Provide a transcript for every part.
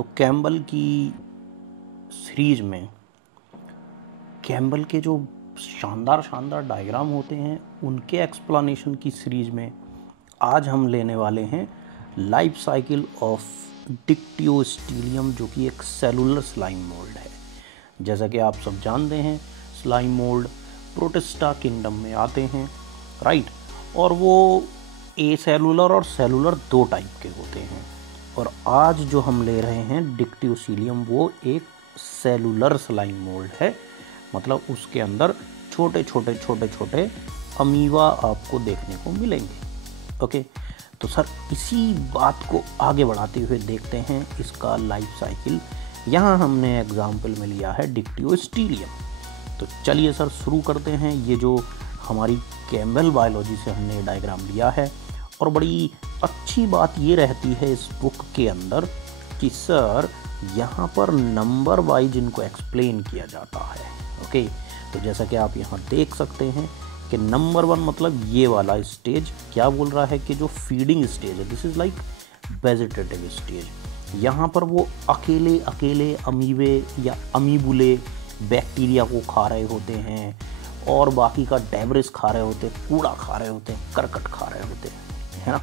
तो कैम्बल की सीरीज में कैम्बल के जो शानदार शानदार डायग्राम होते हैं उनके एक्सप्लेनेशन की सीरीज में आज हम लेने वाले हैं लाइफ साइकिल ऑफ डिक्टियोस्टीलियम, जो कि एक सेलुलर स्लाइम मोल्ड है। जैसा कि आप सब जानते हैं, स्लाइम मोल्ड प्रोटिस्टा किंगडम में आते हैं, राइट। और वो ए सेलुलर और सेलुलर दो टाइप के होते हैं। और आज जो हम ले रहे हैं डिक्टियोस्टीलियम, वो एक सेलुलर स्लाइम मोल्ड है। मतलब उसके अंदर छोटे छोटे अमीबा आपको देखने को मिलेंगे। ओके, तो सर इसी बात को आगे बढ़ाते हुए देखते हैं इसका लाइफ साइकिल। यहाँ हमने एग्जाम्पल में लिया है डिक्टियोस्टीलियम। तो चलिए सर शुरू करते हैं। ये जो हमारी कैम्बल बायोलॉजी से हमने डायग्राम लिया है, और बड़ी अच्छी बात ये रहती है इस बुक के अंदर कि सर यहाँ पर नंबर वाइज इनको एक्सप्लेन किया जाता है। ओके, तो जैसा कि आप यहाँ देख सकते हैं कि नंबर 1 मतलब ये वाला स्टेज क्या बोल रहा है कि जो फीडिंग स्टेज है, this is like vegetative stage. यहाँ पर वो अकेले अमीबे या अमीबुले बैक्टीरिया को खा रहे होते हैं, और बाकी का डेब्रिस खा रहे होते हैं, कूड़ा खा रहे होते हैं, करकट खा रहे होते हैं, है ना।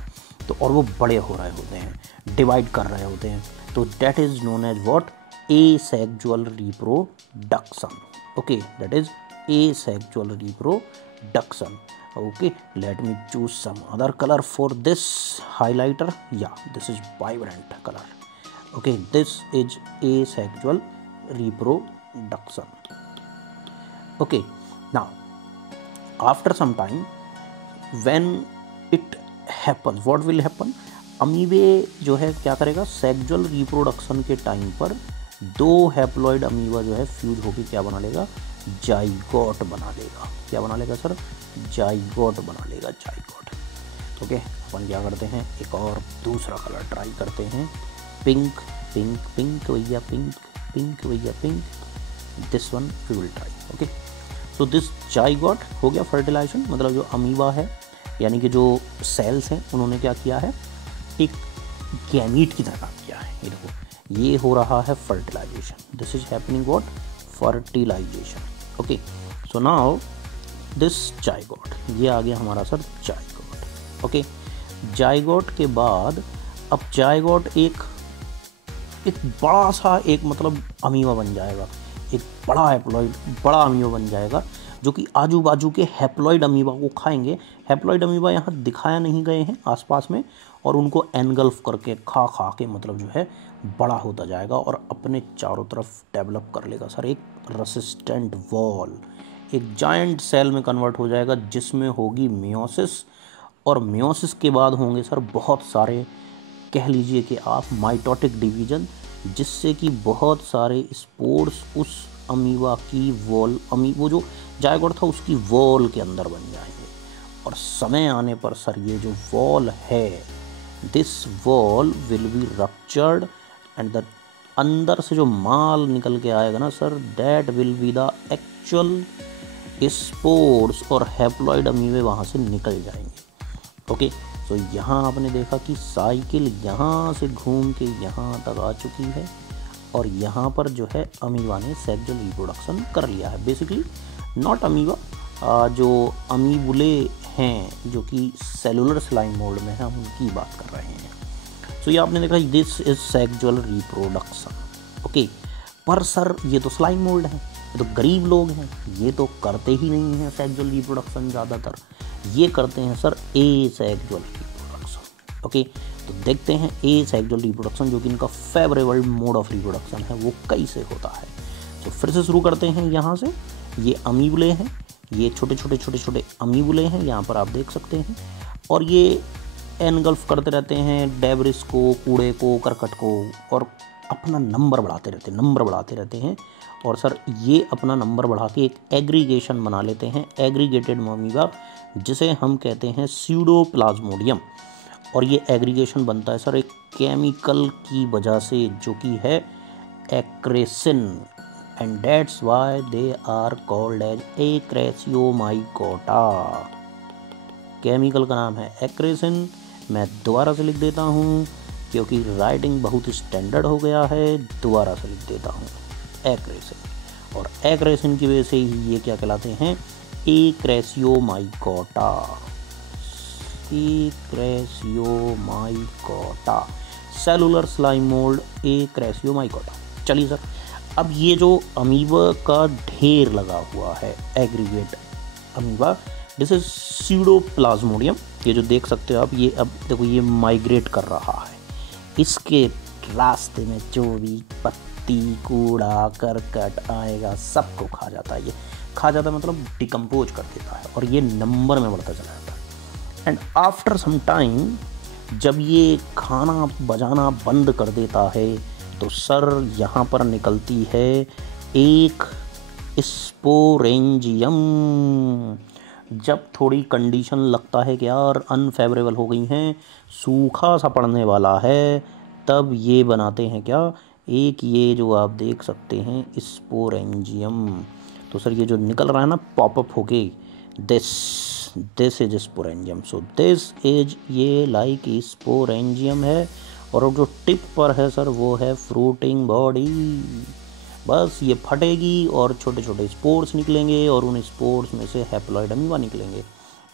तो और वो बड़े हो रहे होते हैं, डिवाइड कर रहे होते हैं। तो that is known as what, asexual reproduction. Okay, that is asexual reproduction. Okay, let me choose some other color for this highlighter. Yeah, this is vibrant color. Okay, this is asexual reproduction. Okay, now after some time when it happens, what will happen? अमीबे जो है क्या करेगा, sexual reproduction के time पर दो haploid amoeba जो है fuse होकर क्या बना लेगा, जाइगोट बना लेगा। क्या बना लेगा सर, जाइगोट बना लेगा, जाइगोट। ओके, अपन क्या करते हैं, एक और दूसरा कलर ट्राई करते हैं, पिंक पिंक पिंक भैया, पिंक पिंक भैया, pink. This one we will try. Okay, so this zygote हो गया फर्टिलाइजेशन। मतलब जो अमीबा है यानी कि जो सेल्स हैं उन्होंने क्या किया है, एक गैमीट की तरह काम किया है। ये देखो, ये हो रहा है fertilisation. This is happening what, fertilisation. Okay, so now this zygote, ये आ गया हमारा सर जाइगोट। ओके, जाइगोट के बाद अब जाइगोट एक बड़ा सा एक मतलब अमीबा बन जाएगा, एक बड़ा हैप्लॉइड बड़ा अमीबा बन जाएगा, जो कि आजू बाजू के हैप्लॉइड अमीबा को खाएंगे। हैप्लॉइड अमीबा यहाँ दिखाया नहीं गए हैं आसपास में, और उनको एनगल्फ करके खा के मतलब जो है बड़ा होता जाएगा और अपने चारों तरफ डेवलप कर लेगा सर एक रेसिस्टेंट वॉल। एक जायंट सेल में कन्वर्ट हो जाएगा, जिसमें होगी मियोसिस, और मियोसिस के बाद होंगे सर बहुत सारे, कह लीजिए कि आप माइटोटिक डिवीजन, जिससे कि बहुत सारे स्पोर्स उस अमीबा की वॉल, वो जो जाइगोट था उसकी वॉल के अंदर बन जाएंगे। और समय आने पर सर ये जो वॉल है, this wall will be ruptured, and the अंदर से जो माल निकल के आएगा ना sir, that will be the actual spores, और हैप्लॉइड अमीबे वहाँ से निकल जाएंगे। ओके, तो यहाँ आपने देखा कि साइकिल यहाँ से घूम के यहाँ तक आ चुकी है, और यहाँ पर जो है अमीबा ने सेक्सुअल रिप्रोडक्शन कर लिया है। बेसिकली नॉट अमीबा, जो अमीबुले हैं जो कि सेलुलर स्लाइम मोल्ड में हैं, हम उनकी बात कर रहे हैं। तो ये आपने देखा, this is sexual reproduction. Okay, पर सर ये तो स्लाइम मोल्ड है, ये तो गरीब लोग हैं, ये तो करते ही नहीं हैं सेक्सुअल रिप्रोडक्शन। ज़्यादातर ये करते हैं सर एसेक्सुअल रिप्रोडक्शन। ओके, तो देखते हैं एसेक्सुअल रिप्रोडक्शन, जो कि इनका फेवरेबल मोड ऑफ रिप्रोडक्शन है, वो कैसे होता है। तो फिर से शुरू करते हैं यहाँ से। ये अमीबुले हैं, ये छोटे अमीबुले हैं, यहाँ पर आप देख सकते हैं, और ये एनगल्फ करते रहते हैं डेब्रिस को, कूड़े को, करकट को, और अपना नंबर बढ़ाते रहते हैं। और सर ये अपना नंबर बढ़ा के एक एग्रीगेशन बना लेते हैं, एग्रीगेटेड अमीबा, जिसे हम कहते हैं स्यूडोप्लाज्मोडियम। और ये एग्रीगेशन बनता है सर एक केमिकल की वजह से, जो कि है acrasin, and that's why they are called as acrasiomycota. Chemical का नाम है एक्रेसिन। मैं दोबारा से लिख देता हूँ, क्योंकि राइटिंग बहुत स्टैंडर्ड हो गया है, दोबारा से लिख देता हूँ एक्रेसिन। और एक्रेसिन की वजह से ही ये क्या कहलाते हैं, एक्रेसियोमाइकोटा। एक्रेसियोमाइकोटा, सेलुलर स्लाइम मोल्ड एक्रेसियोमाइकोटा। चलिए सर, अब ये जो अमीबा का ढेर लगा हुआ है, एग्रीगेट अमीबा, दिस इज स्यूडोप्लाज्मोडियम, ये जो देख सकते हो आप, ये अब देखो ये माइग्रेट कर रहा है। इसके रास्ते में जो भी पत्ती, कूड़ा, करकट आएगा सबको खा जाता है। ये खा जाता है मतलब डिकम्पोज कर देता है, और ये नंबर में बढ़ता चला जाता है। एंड आफ्टर सम टाइम जब ये खाना बजाना बंद कर देता है तो सर यहाँ पर निकलती है एक स्पोरेंजियम। जब थोड़ी कंडीशन लगता है कि यार अनफेवरेबल हो गई हैं, सूखा सा पड़ने वाला है, तब ये बनाते हैं क्या, एक ये जो आप देख सकते हैं स्पोरेंजियम। तो सर ये जो निकल रहा है ना पॉपअप होके, this is sporangium. So this is ये लाइक स्पोरेंजियम है, और जो टिप पर है सर वो है फ्रूटिंग बॉडी। बस ये फटेगी और छोटे छोटे स्पोर्स निकलेंगे, और उन स्पोर्स में से हैप्लॉइड अमीबा निकलेंगे।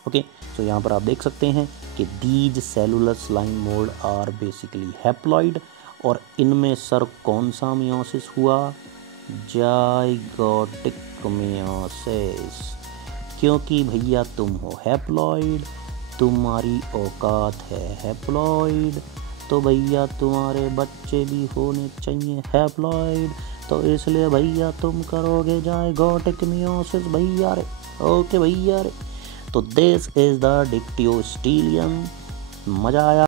ओके, तो यहाँ पर आप देख सकते हैं कि these cellular slime mould are basically haploid, और इनमें सर कौन सा मियोसिस हुआ, जाइगोटिक मियोसिस। क्योंकि भैया तुम हो हैप्लॉइड, तुम्हारी औकात है हैप्लॉइड, तो भैया तुम्हारे बच्चे भी होने चाहिए हैप्लॉइड, तो इसलिए भैया तुम करोगे जाइगोटिक मियोसिस भैया रे। ओके भैया रे, तो दिस इज द डिक्टियोस्टीलियम। मज़ा आया।